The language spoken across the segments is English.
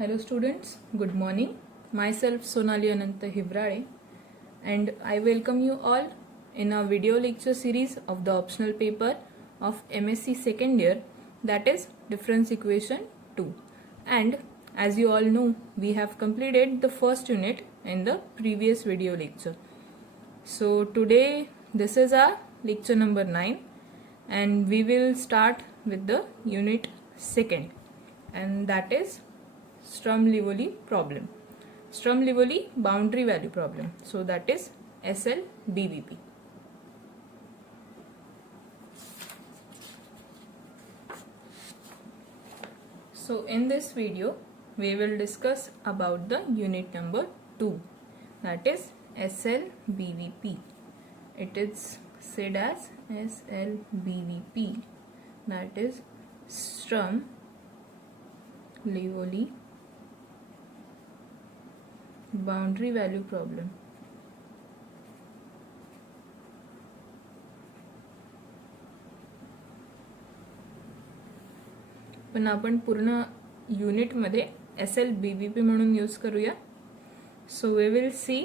Hello students, good morning. Myself Sonali Ananta Hivrade and I welcome you all in a video lecture series of the optional paper of MSc second year, that is difference equation 2. And as you all know, we have completed the first unit in the previous video lecture. So today this is our lecture number 9 and we will start with the unit second, and that is Sturm-Liouville problem, Sturm-Liouville boundary value problem. So that is SL-BVP. So in this video we will discuss about the unit number 2, that is SL-BVP. It is said as SL-BVP, that is Sturm-Liouville boundary value problem. पण आपण पूर्ण unit मध्ये SL-BVP म्हणून use करूया. So we will see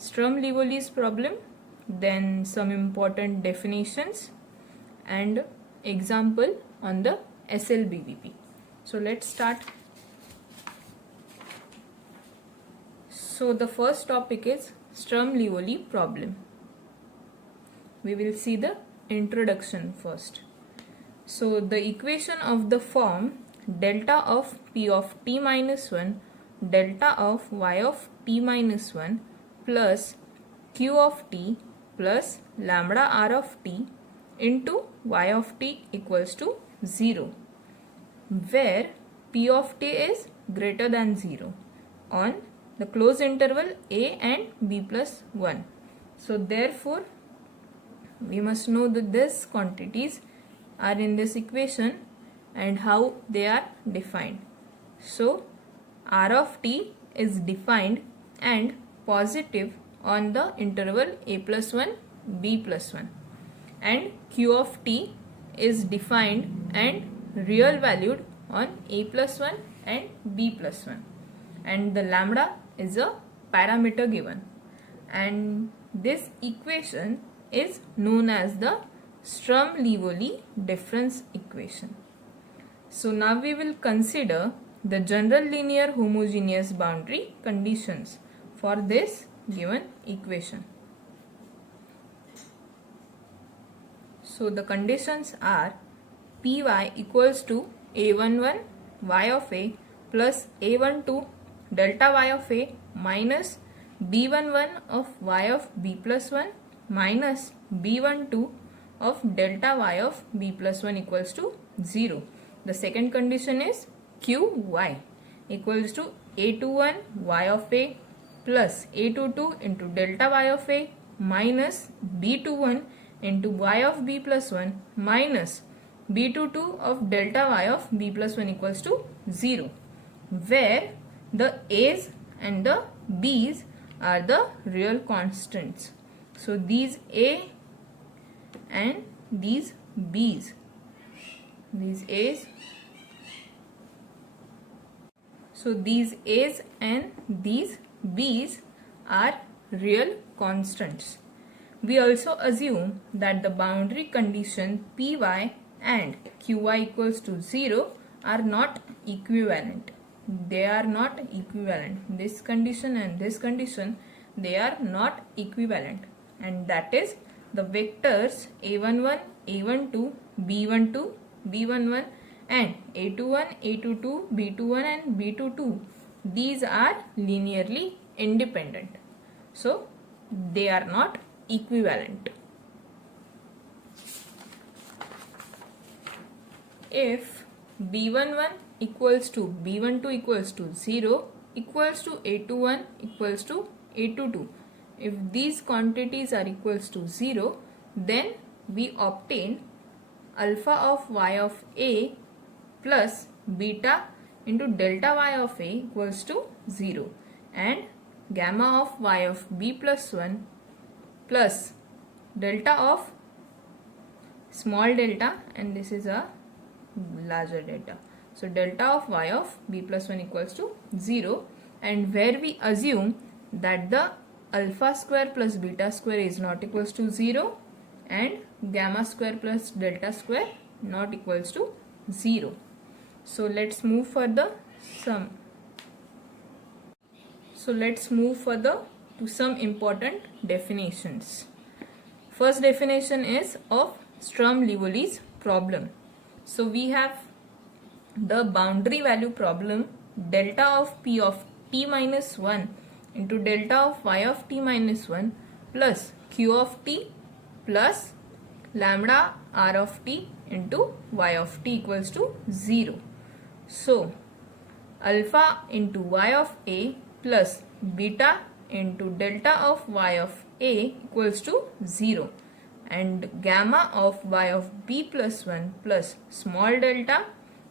Sturm-Liouville's problem, then some important definitions and example on the SL-BVP. So let's start. So the first topic is Sturm-Liouville problem. We will see the introduction first. So the equation of the form delta of p of t minus 1 delta of y of t minus 1 plus q of t plus lambda r of t into y of t equals to 0, where p of t is greater than 0 on the closed interval a and b plus 1. So therefore we must know that these quantities are in this equation and how they are defined. So r of t is defined and positive on the interval a plus 1 b plus 1, and q of t is defined and real valued on a plus 1 and b plus 1, and the lambda is a parameter given, and this equation is known as the Sturm-Liouville difference equation. So now we will consider the general linear homogeneous boundary conditions for this given equation. So the conditions are py equals to a11 y of a plus a12 delta y of a minus b11 of y of b plus 1 minus b12 of delta y of b plus 1 equals to 0. The second condition is qy equals to a21 y of a plus a22 into delta y of a minus b21 into y of b plus 1 minus b22 of delta y of b plus 1 equals to 0, where the a's and the b's are the real constants. So these a and these b's, these a's, so these a's and these b's are real constants. We also assume that the boundary condition py and qy equals to 0 are not equivalent. They are not equivalent. This condition and this condition, they are not equivalent, and that is the vectors a11, a12, b12, b11 and a21, a22, b21 and b22. These are linearly independent. So they are not equivalent. If b11 equals to b12 equals to 0 equals to a21 equals to a22, if these quantities are equals to 0, then we obtain alpha of y of a plus beta into delta y of a equals to 0, and gamma of y of b plus 1 plus delta of small delta, and this is a larger delta, So delta of y of b plus 1 equals to 0, and where we assume that the alpha square plus beta square is not equals to 0 and gamma square plus delta square not equals to 0. So let's move further to some important definitions. First definition is of Sturm-Liouville's problem. So we have the boundary value problem, delta of p of t minus 1 into delta of y of t minus 1 plus q of t plus lambda r of t into y of t equals to 0. So alpha into y of a plus beta into delta of y of a equals to 0, and gamma of y of b plus 1 plus small delta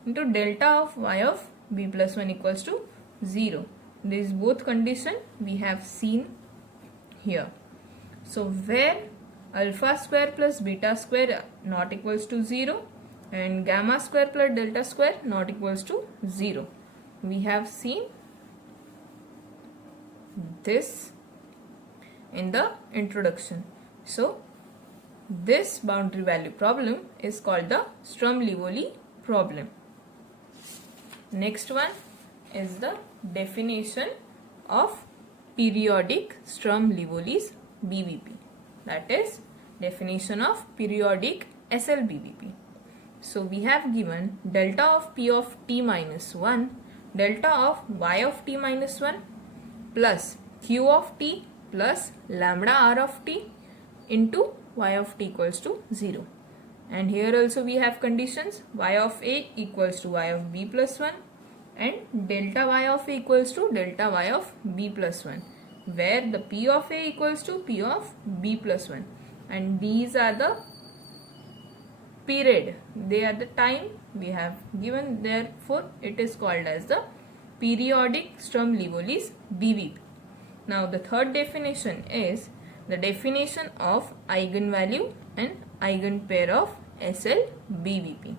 into delta of y of b plus 1 equals to 0. These both condition we have seen here. So where alpha square plus beta square not equals to 0 and gamma square plus delta square not equals to 0, we have seen this in the introduction. So this boundary value problem is called the Sturm-Liouville problem. Next one is the definition of periodic Sturm-Liouville's BVP, that is definition of periodic SL-BVP. So we have given delta of p of t minus 1, delta of y of t minus 1 plus q of t plus lambda r of t into y of t equals to 0. And here also we have conditions, y of a equals to y of b plus 1 and delta y of a equals to delta y of b plus 1, where the p of a equals to p of b plus 1, and these are the period, they are the time we have given, therefore it is called as the periodic Sturm-Liouville's BVP. Now the third definition is the definition of eigenvalue and eigenpair of SL-BVP.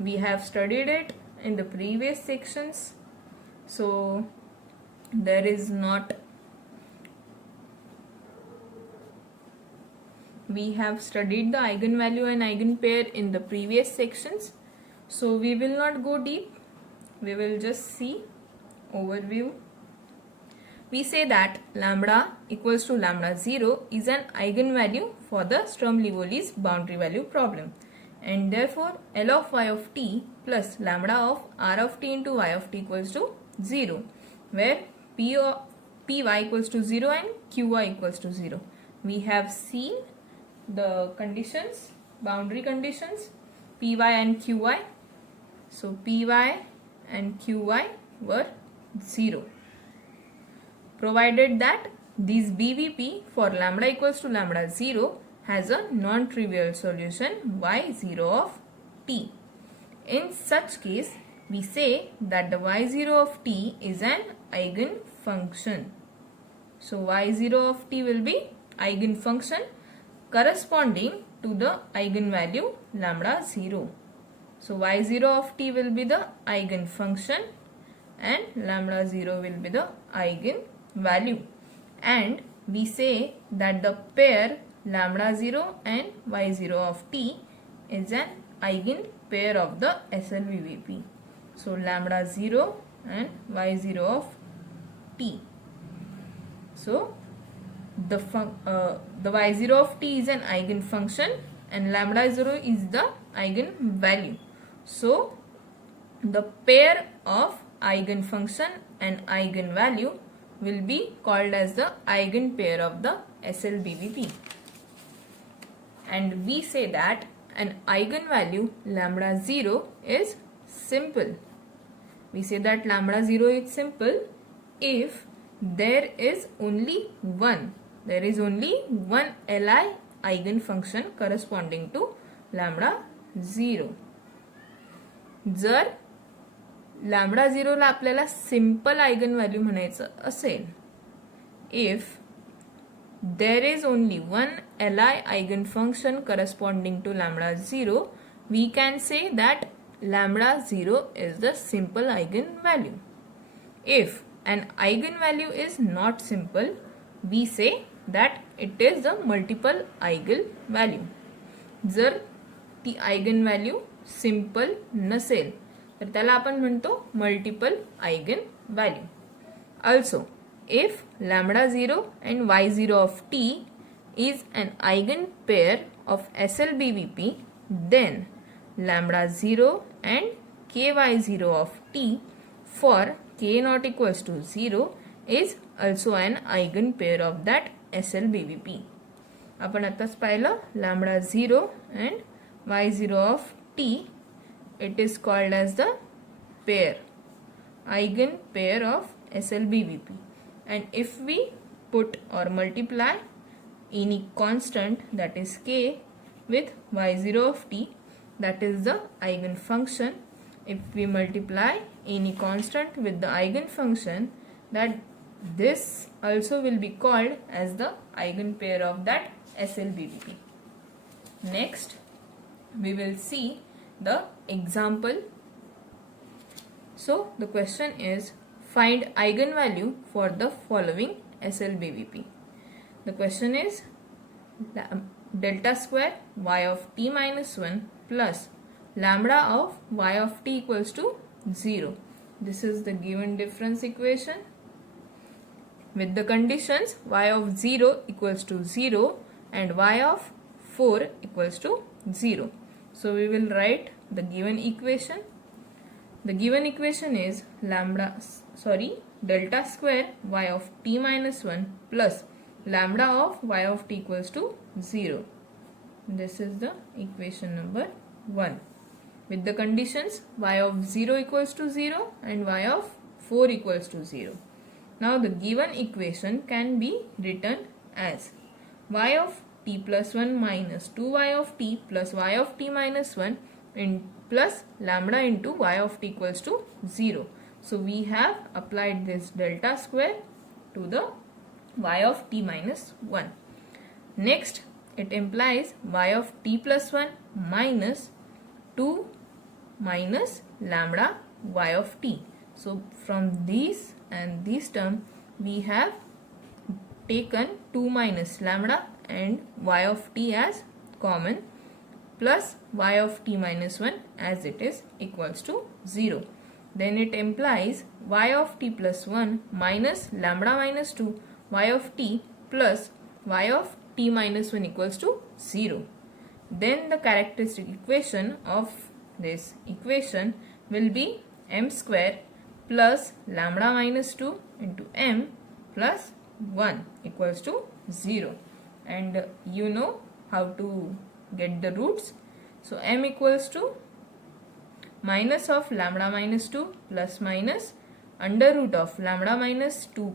We have studied it in the previous sections, so there is not, we have studied the eigenvalue and eigenpair in the previous sections, so we will not go deep, we will just see overview. We say that lambda equals to lambda 0 is an eigenvalue for the Sturm-Liouville's boundary value problem, and therefore L of y of t plus lambda of r of t into y of t equals to 0, where py equals to 0 and qy equals to 0. We have seen the conditions, boundary conditions, py and qy. So py and qy were 0, provided that this BVP for lambda equals to lambda 0 has a non-trivial solution y0 of t. In such case, we say that the y0 of t is an eigenfunction. So y0 of t will be eigenfunction corresponding to the eigenvalue lambda 0. So y0 of t will be the eigenfunction and lambda 0 will be the eigenvalue, and we say that the pair lambda 0 and y0 of t is an eigenpair of the SL-BVP. So lambda 0 and y0 of t. So the y0 of t is an eigenfunction and lambda 0 is the eigenvalue. So the pair of eigenfunction and eigenvalue will be called as the eigenpair of the SL-BVP. And we say that an eigenvalue lambda 0 is simple. We say that lambda 0 is simple if there is only one Li eigenfunction corresponding to lambda 0. जर lambda 0 ला आपल्याला simple eigen म्हणायचं असेल, if there is only one Li eigenfunction corresponding to lambda 0, we can say that lambda 0 is the simple eigenvalue. If an eigenvalue is not simple, we say that it is the multiple eigenvalue. जर ती eigenvalue simple नसेल तर त्याला आपण म्हणतो multiple eigenvalue. Also, if lambda 0 and y0 of t is an eigenpair of SLBVP, then lambda 0 and ky0 of t for k not equals to 0 is also an eigenpair of that SLBVP. आपण आताच पाहिलं lambda 0 and y0 of t, it is called as the pair, eigenpair of SLBVP. And if we put or multiply any constant, that is k, with y0 of t, that is the eigenfunction. If we multiply any constant with the eigenfunction, that this also will be called as the eigenpair of that SLBVP. Next, we will see the example. So the question is, find eigenvalue for the following SLBVP. The question is delta square y of t minus 1 plus lambda of y of t equals to 0. This is the given difference equation with the conditions y of 0 equals to 0 and y of 4 equals to 0. So we will write the given equation. The given equation is delta square y of t minus 1 plus lambda of y of t equals to 0. This is the equation number 1 with the conditions y of 0 equals to 0 and y of 4 equals to 0. Now the given equation can be written as y of t plus 1 minus 2y of t plus y of t minus 1 plus lambda into y of t equals to 0. So we have applied this delta square to the y of t minus 1. Next, it implies y of t plus 1 minus 2 minus lambda y of t. So from these and this term, we have taken 2 minus lambda and y of t as common plus y of t minus 1 as it is equals to 0. Then it implies y of t plus 1 minus lambda minus 2 y of t plus y of t minus 1 equals to 0. Then the characteristic equation of this equation will be m square plus lambda minus 2 into m plus 1 equals to 0. And you know how to get the roots. So m equals to minus of lambda minus 2 plus minus under root of lambda minus 2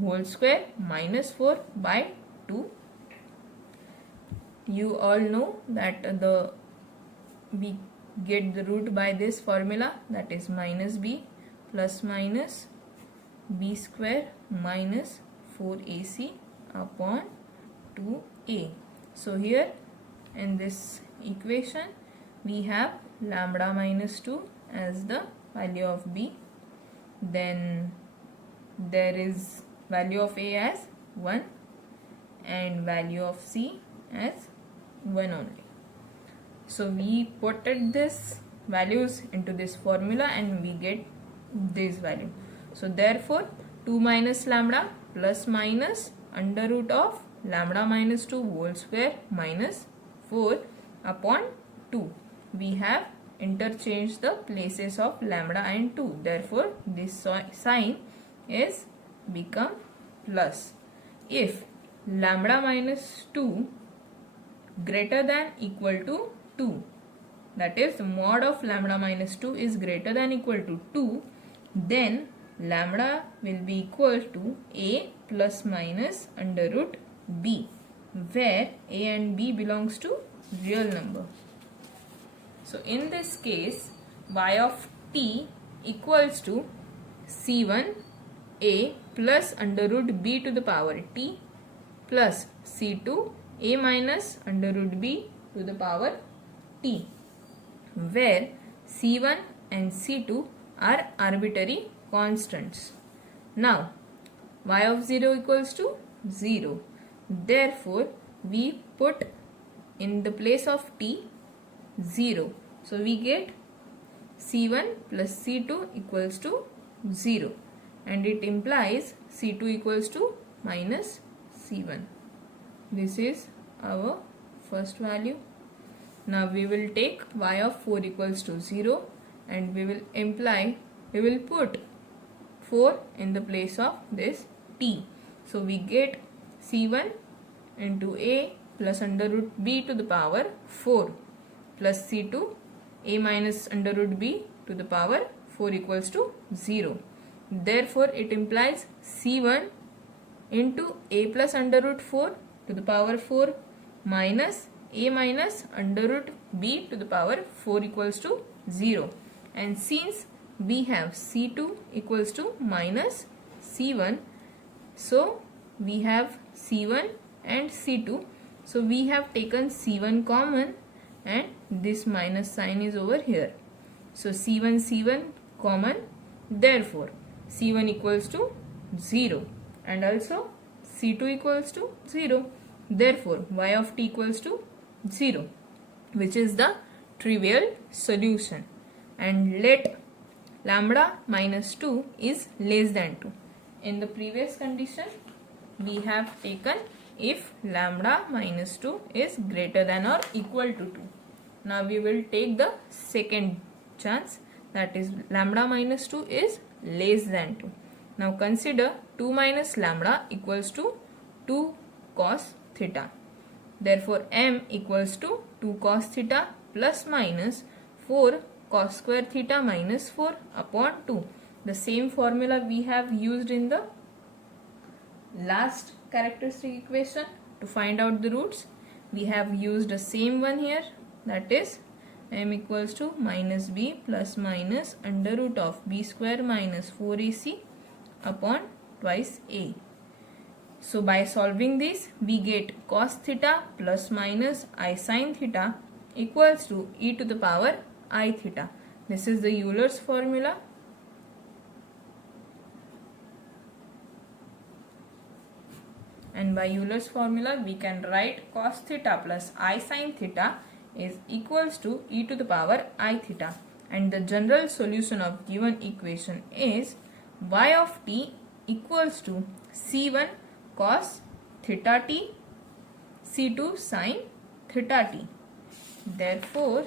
whole square minus 4 by 2. You all know that we get the root by this formula, that is minus b plus minus b square minus 4ac upon 2a. So here in this equation we have lambda minus 2 as the value of b, then there is value of a as 1 and value of c as 1 only. So we put this values into this formula and we get this value. So therefore 2 minus lambda plus minus under root of lambda minus 2 whole square minus 4 upon 2. We have interchanged the places of lambda and 2. Therefore this sign is become plus. If lambda minus 2 greater than equal to 2, that is mod of lambda minus 2 is greater than equal to 2, then lambda will be equal to a plus minus under root b, where a and b belongs to real number. So in this case, y of t equals to c1 a plus under root b to the power t plus c2 a minus under root b to the power t, where C1 and C2 are arbitrary constants. Now, y of 0 equals to 0. Therefore, we put in the place of t 0. So, we get C1 plus C2 equals to 0, and it implies C2 equals to minus C1. This is our first value. Now we will take y of 4 equals to 0, and we will put 4 in the place of this t. So we get C1 into a plus under root b to the power 4 plus C2 a minus under root b to the power 4 equals to 0. Therefore, it implies C1 into a plus under root 4 to the power 4 minus a minus under root b to the power 4 equals to 0. And since we have C2 equals to minus C1, so we have C1 and C2. So we have taken C1 common, and this minus sign is over here. So C1 common, therefore C1 equals to 0 and also C2 equals to 0. Therefore y of t equals to 0, which is the trivial solution. And let lambda minus 2 is less than 2. In the previous condition, we have taken if lambda minus 2 is greater than or equal to 2. Now we will take the second chance, that is lambda minus 2 is less than 2. Now consider 2 minus lambda equals to 2 cos theta. Therefore m equals to 2 cos theta plus minus 4 cos square theta minus 4 upon 2. The same formula we have used in the last characteristic equation to find out the roots. We have used the same one here, that is m equals to minus b plus minus under root of b square minus 4ac upon twice a. So by solving this, we get cos theta plus minus I sin theta equals to e to the power I theta. This is the Euler's formula. And by Euler's formula, we can write cos theta plus I sin theta is equals to e to the power I theta. And the general solution of given equation is y of t equals to C1 cos theta t, C2 sin theta t. Therefore,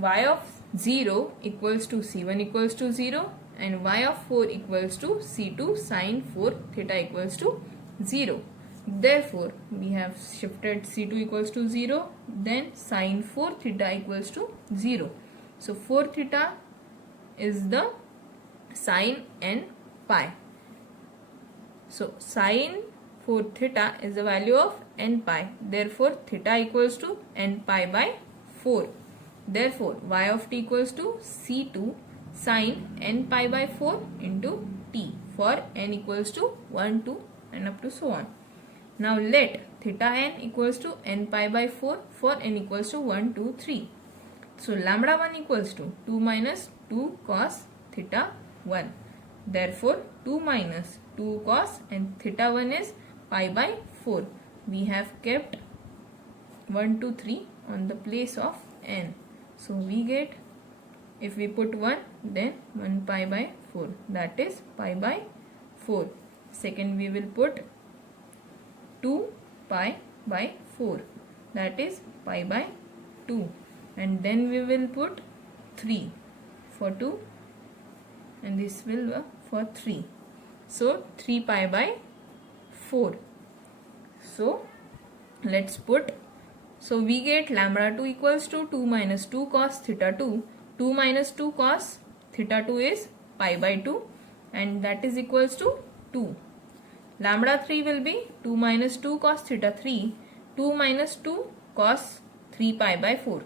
y of 0 equals to C1 equals to 0, and y of 4 equals to C2 sin 4 theta equals to 0. Therefore, we have shifted C2 equals to 0, then sin 4 theta equals to 0. So 4 theta is the sin n pi. So sin 4 theta is the value of n pi. Therefore, theta equals to n pi by 4. Therefore, y of t equals to C2 sin n pi by 4 into t for n equals to 1, 2 and up to so on. Now let theta n equals to n pi by 4 for n equals to 1, 2, 3. So lambda 1 equals to 2 minus 2 cos theta 1. Therefore 2 minus 2 cos and theta 1 is pi by 4. We have kept 1, 2, 3 on the place of n. So we get, if we put 1, then 1 pi by 4, that is pi by 4. Second, we will put 2 pi by 4, that is pi by 2. And then we will put 3 for 2, and this will be for 3. So 3 pi by 4. So let's put, so we get lambda 2 equals to 2 minus 2 cos theta 2. 2 minus 2 cos theta 2 is pi by 2, and that is equals to 2. Lambda 3 will be 2 minus 2 cos theta 3. 2 minus 2 cos 3 pi by 4.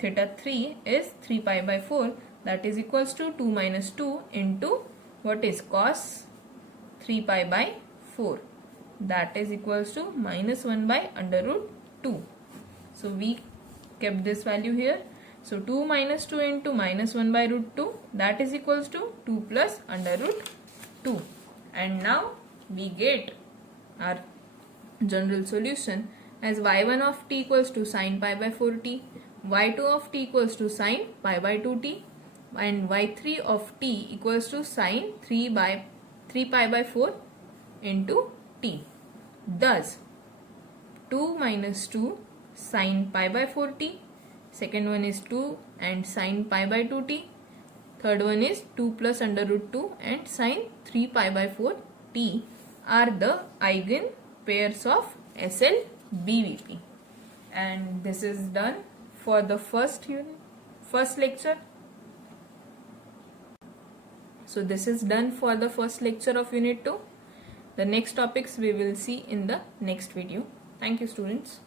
Theta 3 is 3 pi by 4, that is equals to 2 minus 2 into what is cos 3 pi by 4, that is equals to minus 1 by under root 2. So we kept this value here. So 2 minus 2 into minus 1 by root 2, that is equals to 2 plus under root 2. And now we get our general solution as y1 of t equals to sin pi by 4t, y2 of t equals to sin pi by 2t, and y3 of t equals to sin 3 pi by 4 into t. Thus 2 minus 2 sin pi by 4t, second one is 2 and sin pi by 2t, third one is 2 plus under root 2 and sin 3 pi by 4 t are the eigen pairs of SLBVP. And this is done for the first lecture. So this is done for the first lecture of unit 2. The next topics we will see in the next video. Thank you, students.